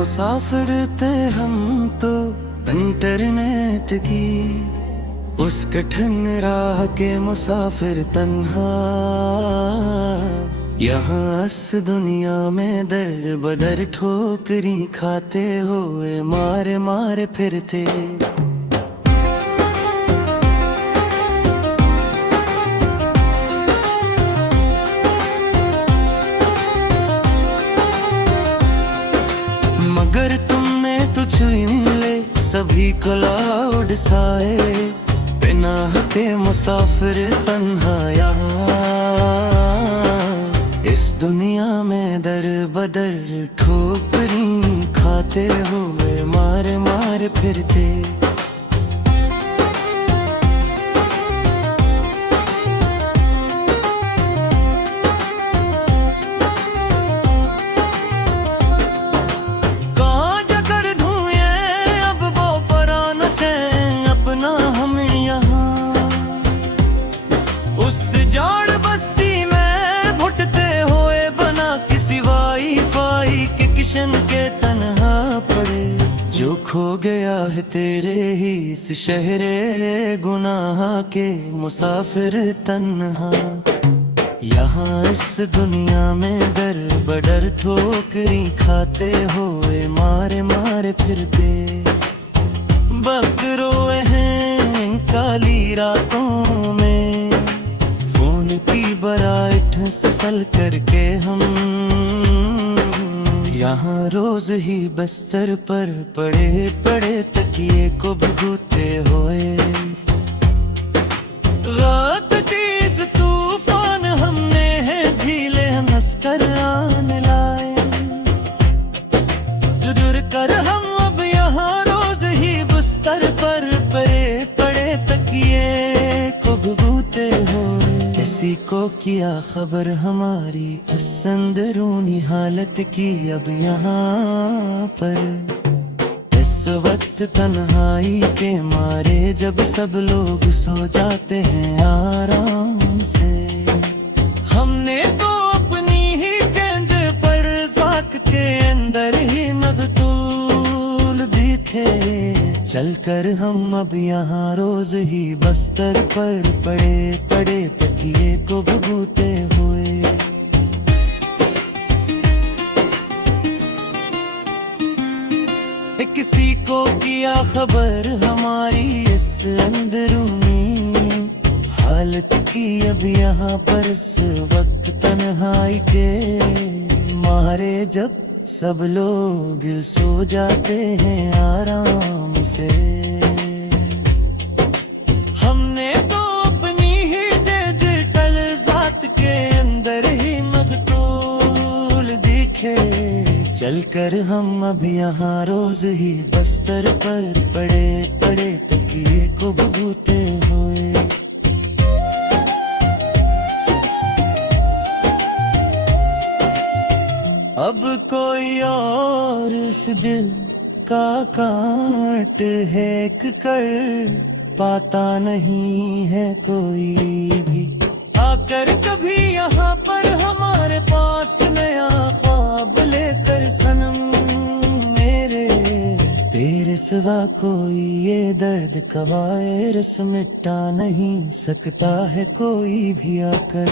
मुसाफिर थे हम तो इंटरनेट की, उस कठिन राह के मुसाफिर तन्हा। यहाँ इस दुनिया में दर बदर ठोकरी खाते हुए मारे मारे फिरते। मगर तुमने तो चुन ले सभी क्लाउड साए, बिना के मुसाफिर तन्हा यहाँ। इस दुनिया में दर बदर ठोकरी खाते हुए मारे मारे फिरते। के तन्हा पड़े जो खो गया है तेरे ही इस शहरे गुनाह के मुसाफिर तन्हा। यहाँ इस दुनिया में दर बदर ठोकरी खाते हुए मारे मारे फिरते। वक्त रोए हैं काली रातों में, फोन की बराइट सफल करके हम यहाँ रोज ही बस्तर पर पड़े पड़े तकिए को भगूते हुए। रात की इस तूफान हमने है झीले हंस कर आने लाए, जुड़ कर हम अब यहाँ रोज ही बस्तर पर पड़े पड़े तकिए को भगूते हुए। किसी को किया खबर हमारी इस अंदरूनी हालत की अब यहाँ पर। इस वक्त तन्हाई के मारे जब सब लोग सो जाते हैं आराम से, हमने तो अपनी ही गेंद पर ज़ाक के अंदर ही मबतूल दिखे। चलकर हम अब यहाँ रोज ही बस्तर पर पड़े पड़े तकिए को भगूते हुए। किसी को किया खबर हमारी इस अंदरूनी हालत की अब यहाँ पर इस वक्त तन्हाई के मारे जब सब लोग सो जाते हैं आराम से। हमने तो अपनी ही डिजिटल ज़ात के अंदर ही मकतूल दिखे। चलकर हम अब यहाँ रोज ही बस्तर पर पड़े पड़े तकिए को भगूते हुए। अब कोई और इस दिल का कांट हैक कर पाता नहीं है कोई भी। आकर कभी यहाँ पर हमारे पास नया ख्वाब लेकर सनम मेरे, तेरे सिवा कोई ये दर्द का वायरस मिटा नहीं सकता है कोई भी आकर।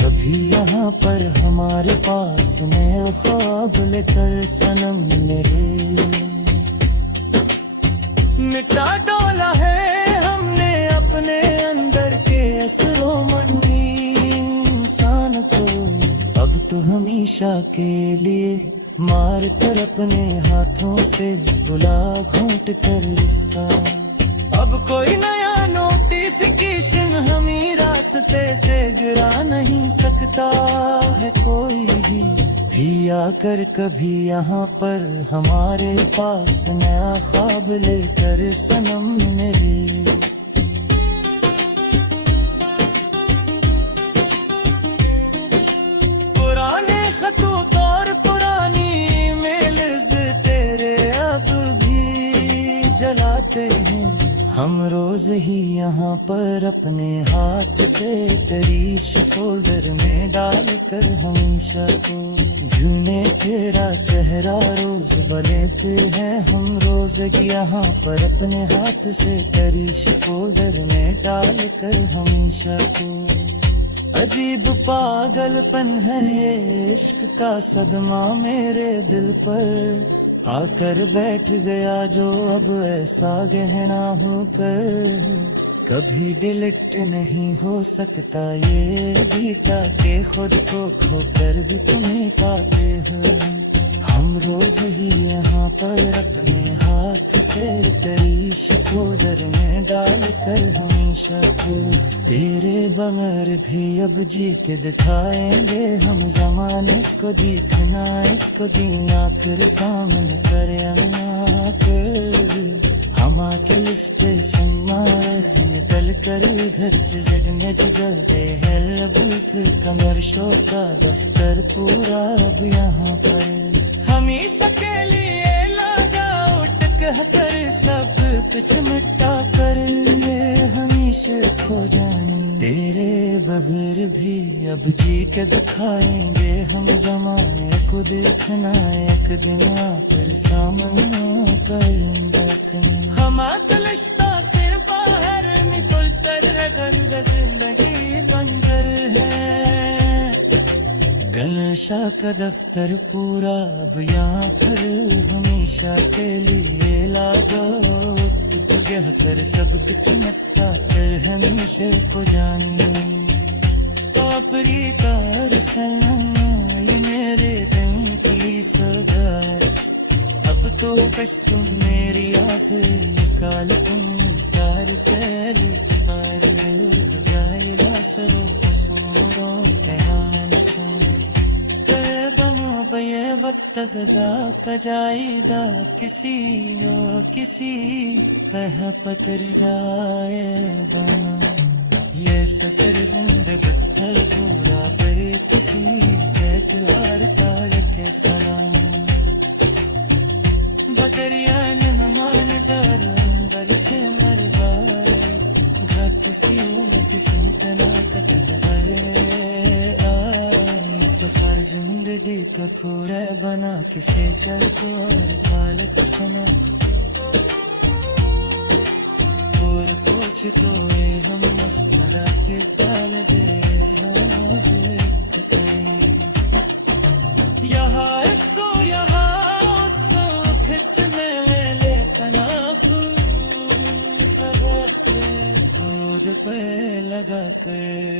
कभी यहाँ पर हमारे पास नया ख्वाब लेकर सनम मेरे, मिटा डाला है हमने अपने अंदर के असरो मनुई इंसान को। अब तो हमेशा के लिए मार कर अपने हाथों से बुला घूंट कर इसका। अब कोई नया नोटिफिकेशन हमें रास्ते से गिरा नहीं सकता है कोई भी आकर कभी यहाँ पर हमारे पास नया ख्वाब लेकर सनम मेरे। पुराने खतूत और पुरानी ईमेल्स तेरे अब भी जलाते हैं हम रोज ही यहाँ पर अपने हाथ से तरीश फोल्डर में डाल कर हमेशा को झूमे तेरा चेहरा रोज बलेते हैं हम रोज यहाँ पर अपने हाथ से तरीश फोल्डर में डाल कर हमेशा को अजीब पागलपन है ये इश्क का सदमा मेरे दिल पर आकर बैठ गया जो अब ऐसा गहना होकर कभी डिलीट नहीं हो सकता ये बीटा के खुद को खोकर भी तुम्हें पाते हो हम रोज ही यहाँ पर अपने हाथ से तरीश फोल्डर में डाल कर हमेशा को तेरे बगैर भी अब जी के दिखाएंगे हम जमाने को दिखना एक दिन आकर सामने कर हम आके स्टेशन मार निकल कर घर से जगमग गए है बुक कमर शो का दफ्तर पूरा अब यहाँ पर हमेशा के लिए लगा उठक कर सब कुछ मिटा कर ले हमेशा खो जानी तेरे बगैर भी अब जी के दिखाएंगे हम जमाने को देखना एक दिन आकर सामने हम आकलिश्ता से बाहर निकल कर जिंदगी बंजर है गलशा का दफ्तर पूरा अब यहाँ पर हमेशा के लिए लागा उठ गया कर सब कुछ मिटा कर हमेशा को जानी कापरी कार सना ये मेरे दिल की सौगात अब तो बस तुम मेरी आँखें निकाल तुम प्यार पहली बार बजाए लासरो सुनो कहना सुनो ये वक्त गजा कजाइदा किसी और किसी कह पतर जाए बना ये सफर जिंदगी पूरा करे किसी चैतवार तार के सना बदरिया ने मान डर अंबर से मरबार घाट सी मत सिंतना कतर सफर जिंदगी तो पूरा बना किसे चल तो और काल पसना और कुछ तो हम मस्करा के पाल दे मुझे यहाँ तो यहाँ सो खिंच में ले तनाफू खबर पे गोद पे लगा कर